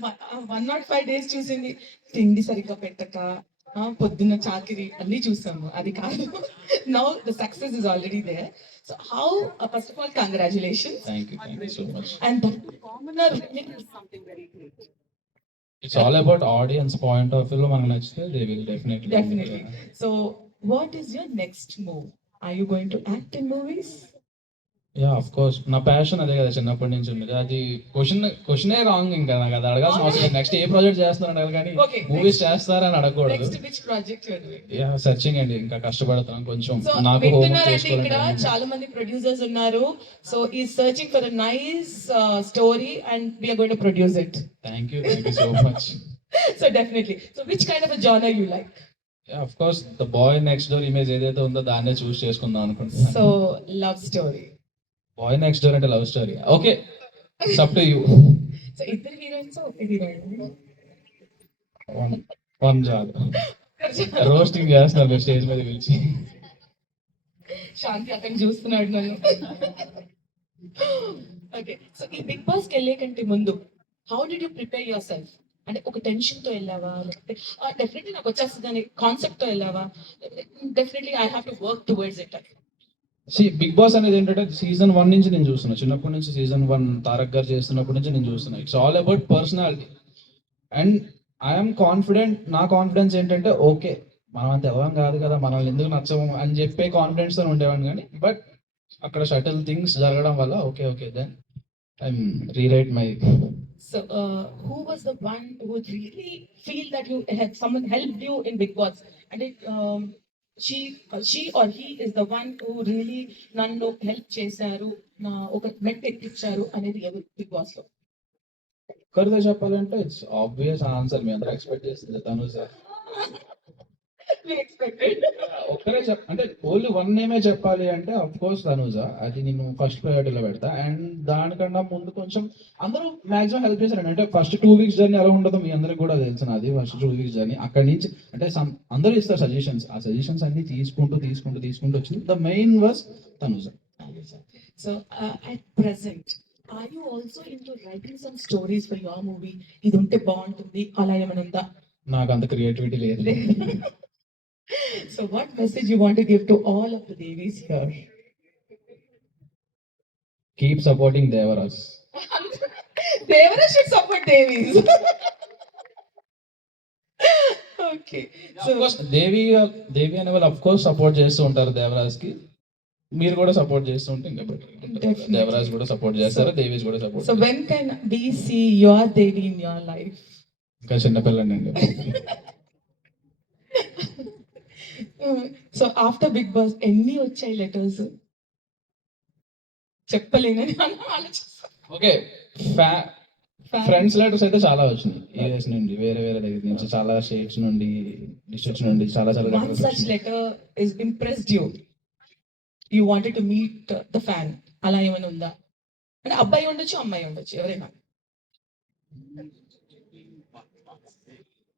105 days చూసింది. తిండి సరిగ్గా పెట్టక, పొద్దున్న చాకిరి అన్ని చూసాము. అది కాదు. Now the success is already there. So how, first of all congratulations. Thank you so much. And that commoner is something very great. It's all about audience point of view. మనకు నచ్చితే they will definitely. Definitely. So what is your next move? Are you going to act in movies? Yeah of course, నా ప్యాషన్ అదే కదా, చిన్నప్పటి నుంచి ఉండేది. అది క్వశ్చనే రాంగ్. ఇంకా నాకు అది అడగాల్సిన అవసరం లేదు. నెక్స్ట్ ఏ ప్రాజెక్ట్ చేస్తున్నారు అడగాలి కానీ Okay, మూవీస్ చేస్తారని అడగకూడదు. Next which project you are doing? Yeah searching అండి, ఇంకా కష్టపడతాను కొంచెం. సో నాకు హోంవర్క్ వింటున్నారండి, ఇక్కడ చేసుకోవాలంటే. చాలా మంది ప్రొడ్యూసర్స్ ఉన్నారు. సో ఈ searching for a nice story and we are going to produce it. Thank you so much. So definitely. So which kind of genre you like? Of course the boy next door image ఏదైతే ఉందో దాన్నే చూస్ చేసుకుందాం అనుకుంటున్నాను. So love story. Boy next door అంటే love story. Okay, up to you. So ఇద్దరు heroines ఒక heroine. One చాలు. రోస్టింగ్ చేస్తున్నారు స్టేజ్ మీద పిలిచి. శాంతి అక్కడ చూస్తున్నాడు నన్ను. ఓకే, సో ఈ బిగ్ బాస్ కి వెళ్ళే కంటే ముందు how did you prepare your self? అంటే ఒక టెన్షన్ తో వెళ్ళావా, లేకపోతే డెఫినెట్లీ నాకు వచ్చేస్తుంది అనే కాన్సెప్ట్ తో వెళ్ళావా, definitely I have to work towards it? Bigg Boss అనేది ఏంటంటే సీజన్ 1 నుంచి నేను చూస్తున్నా. చిన్నప్పటి నుంచి సీజన్ 1 తారక్ గారు చేస్తున్నప్పటి నుంచి నేను చూస్తున్నా. It's all about personality and I'm confident. నా కాన్ఫిడెన్స్ ఏంటంటే ఓకే, మనం అంత ఎవరం కాదు కదా, మనల్ని ఎందుకు నచ్చము అని చెప్పే కాన్ఫిడెన్స్ తో ఉండేవాడిని. కానీ బట్ అక్కడ షటిల్ థింగ్స్ జరగడం వల్ల okay then I'm rewrite my. So, who was the one who would really feel that you had someone helped you in Big Boss? And she or he is the one who really nanu help చేశారు, నా ఒక మెట్ ఎక్కించారు అనేది ఎవరు big boss లో? ఒక్కరితో చెప్పాలంటే it's obvious answer. మీ అందరూ ఎక్స్పెక్ట్ చేస్తుంది తనుజ. We expected. ఒక్కరే అంటే ఓన్లీ వన్ నేమే చెప్పాలి అంటే ఆఫ్ కోర్స్ తనుజ. అది నేను ఫస్ట్ ప్రయారిటీలో పెడతా. అండ్ దానికన్నా ముందు కొంచెం అందరూ మాక్సిమం హెల్ప్ చేశారండి. అంటే ఫస్ట్ 2 weeks జర్నీ ఎలా ఉండదో మీ అందరికి కూడా తెలుసు. అది ఫస్ట్ 2 weeks జర్నీ అక్కడి నుంచి అంటే అందరూ ఇస్తారు సజెషన్స్. ఆ సజెషన్స్ అన్ని తీసుకుంటూ వచ్చింది. The main was Tanuja. So, at present, are you also into writing some stories for your movie? ఇది ఉంటే బాగుంటుంది అలా ఏమైనా ఉందా? నాకు అంత క్రియేటివిటీ లేదు. So what message you want to give to all of the Devis here? Keep supporting Devaraj. Devara should support Devis. Okay. So Devi అనే వాళ్ళు అఫ్ కోర్స్ సపోర్ట్ చేస్తూ ఉంటారు దేవరాజ్ కి. మీరు కూడా సపోర్ట్ చేస్తూ ఉంటే ఇంకా Definitely. దేవరాజ్ కూడా సపోర్ట్ చేస్తారు, దేవీస్ కూడా support. so when can we see your Devi in your life? ఇంకా చిన్నపిల్లండి. సో ఆఫ్టర్ బిగ్ బాస్ ఎన్ని వచ్చాయి లెటర్స్? చెప్పలేనని ఆలోచిస్తా. ఓకే, ఫ్రెండ్స్ లెటర్స్ అయితే చాలా వచ్చినాయి. యూఎస్ నుండి, వేరే దగ్గర నుంచి, చాలా స్టేట్స్ నుండి, డిస్ట్రిక్ట్స్ నుండి చాలా One letters such letter is impressed you. You wanted to meet the fan. అలా ఏమైనా ఉందా? అంటే అబ్బాయి ఉండొచ్చు, అమ్మాయి ఉండొచ్చు, ఎవరైనా.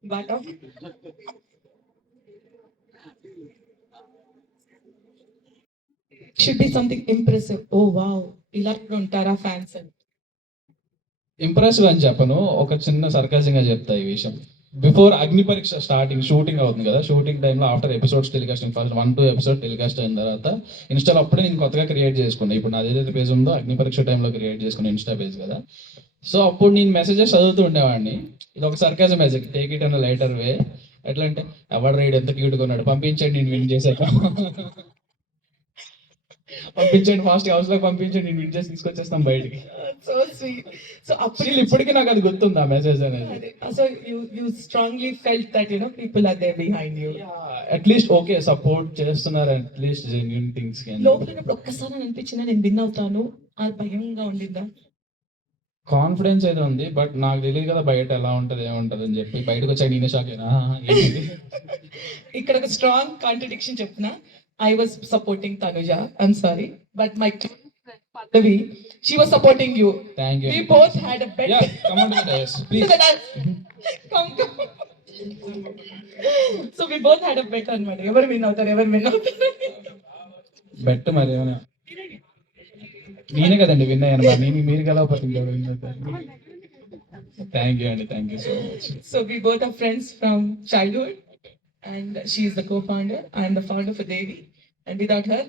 But should be something impressive. Oh wow, ఇలా కూడా ఉంటారా ఫ్యాన్స్ అని. ఇంప్రెసివ్ అని చెప్పను, ఒక చిన్న సర్కాసింగ్ గా చెప్తా ఈ విషయం. బిఫోర్ అగ్ని పరీక్ష స్టార్టింగ్ షూటింగ్ అవుతుంది కదా, షూటింగ్ టైంలో after episodes telecasting first 1-2 episode telecast అయిన తర్వాత ఇన్స్టాలో అప్పుడే నేను కొత్తగా క్రియేట్ చేసుకున్నాను. ఇప్పుడు నాది ఏదైతే పేజ్ ఉందో అగ్ని పరీక్ష టైంలో క్రియేట్ చేసుకున్న ఇన్స్టా పేజ్ కదా. సో అప్పుడు నేను మెసేజెస్ చదువుతూ ఉండేవాడిని. ఇది ఒక sarcasm message, take it an lighter way. ఎట్లా అంటే ఎవడు రైడ్ ఎంత క్యూట్గా ఉన్నాడు, పంపించండి నేను విన్ చేశాక, పంపించండి ఫాస్ట్ హౌస్ లో పంపించండి, నేను విన్ చేసి తీసుకొచ్చేస్తాం బయటికి. So sweet. సో అప్పుడు ఇప్పటికీ నాకు అది గుర్తుంది ఆ మెసేజ్ అనేది. So you strongly felt that people are there behind you. At least okay support చేస్తున్నారు, అట్లీస్ట్ జెన్యూన్ థింగ్స్ కి. లోపల ఒక్కసారి అనిపించిందా నేను విన్ అవుతాను, అది భయంగా ఉండిందా? కాన్ఫిడెన్స్ అయితే ఉంది, బట్ నాకు తెలియదు కదా బయట ఎలా ఉంటది ఏముంటది అని చెప్పి. బయటకు వచ్చాక నేనే షాక్ అయినా. ఇక్కడ ఒక స్ట్రాంగ్ కాంట్రడిక్షన్ చెప్తున్నా. I was supporting Tanuja. I'm sorry, but my Pallavi, she was supporting you. Thank you. We both had a bet. Yeah, come on to the dais, please. Come. So we both had a bet on money. Ever win outar. Bet మరి ఏమైనా నేనే కదండి విన్ అయ్యాను. మరి మీరు గెలవకపోతే ఇంకెవరు విన్ అవుతారు? థ్యాంక్ యూ అండి, thank you so much. So we both are friends from childhood, and she is the co-founder. I am the founder for Devi, and without her,